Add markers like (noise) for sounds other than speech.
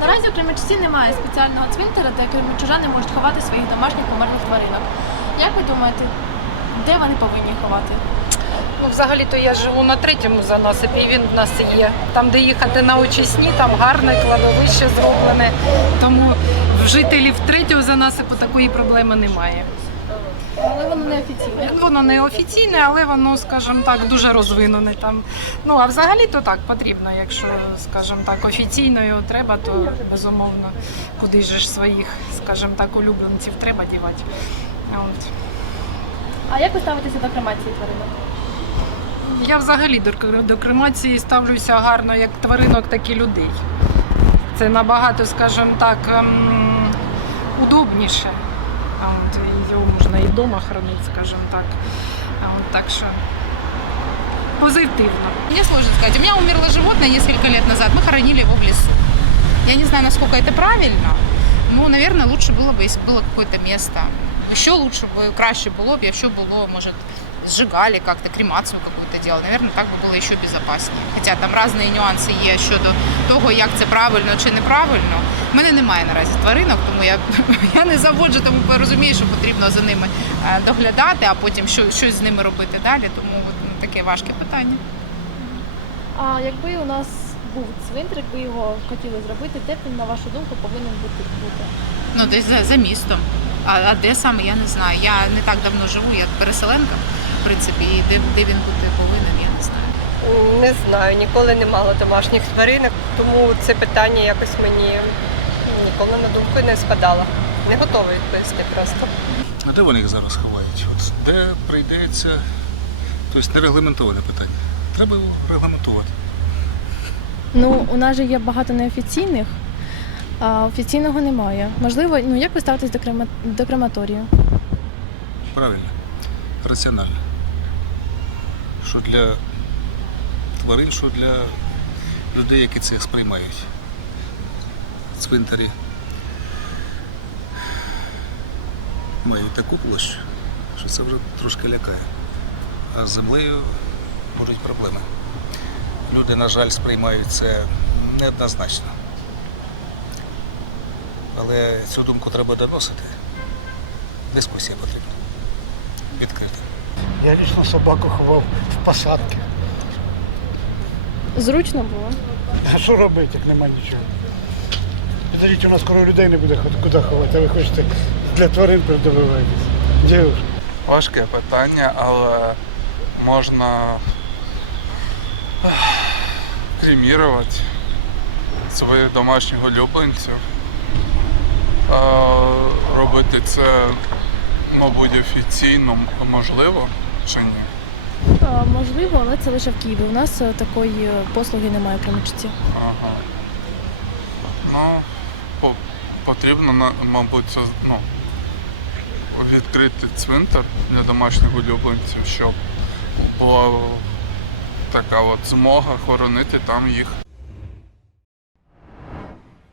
Наразі у Кременчуці немає спеціального цвинтара, де кременчужани можуть ховати своїх домашніх померлих тваринок. Як ви думаєте, де вони повинні ховати? Ну, взагалі-то я живу на третьому занасипі, і він в нас є. Там, де їхати на очисні, там гарне кладовище зроблене. Тому в жителів третього занасипу такої проблеми немає. Але воно не офіційне. Воно не офіційне, але воно, скажімо так, дуже розвинене там. Ну а взагалі-то так потрібно. Якщо, скажімо так, офіційно його треба, то безумовно куди ж своїх, скажімо так, улюбленців треба дівати. От. А як ви ставитеся до кремації тваринок? Я взагалі до, до кремації ставлюся гарно як тваринок, так і людей. Це набагато, скажімо так, ем, удобніше. А от, і його можна і вдома хранити, скажімо так. А от, так що позитивно. Мне сложно сказать. У меня умерло животное несколько лет назад. Мы хоронили его в лесу. Я не знаю, насколько это правильно. Ну, наверное, лучше было бы, если было какое-то место. Еще лучше бы, краще было бы, якщо було, может, сжигали как-то, кремацию какую-то делали. Наверное, так би було ще безопаснее. Хоча там різні нюанси є щодо того, як це правильно чи неправильно. У мене немає наразі тваринок, тому я, (laughs) я не заводжу, тому розумію, що потрібно за ними е, доглядати, а потім що, щось з ними робити далі. Тому от, ну, таке важке питання. А якби у нас був цвинтар, якби його хотіли зробити, де б він, на вашу думку, повинен бути? Ну, десь за, за містом. А, а де саме, я не знаю. Я не так давно живу, я переселенка, в принципі, і де, де він бути повинен, я не знаю. Не знаю, ніколи не мала домашніх тваринок, тому це питання якось мені ніколи на думку не спадало. Не готова відповісти просто. А де вони їх зараз ховають? От де прийдеться, тобто не регламентоване питання. Треба його регламентувати. Ну, у нас же є багато неофіційних, а офіційного немає. Можливо, ну як ви ставитесь до, крема... до крематорію? Правильно, раціонально. Що для тварин, що для людей, які це сприймають. Цвинтарі мають таку площу, що це вже трошки лякає. А з землею будуть проблеми. Люди, на жаль, сприймають це неоднозначно. Але цю думку треба доносити. Дискусія потрібна. Відкрита. Я лично собаку ховав в посадки. Зручно було. А що робити, як немає нічого? Підождіть, у нас скоро людей не буде куди ховати, а ви хочете для тварин придобиваєтесь. Дівчата. Важке питання, але можна кремірувати своїх домашніх улюбленців. Робити це, мабуть, офіційно можливо чи ні? Можливо, але це лише в Києві. У нас е, такої е, послуги немає Кременчуці. Ага. Ну, по- потрібно, мабуть, ну, відкрити цвинтар для домашніх улюбленців, щоб була така от змога хоронити там їх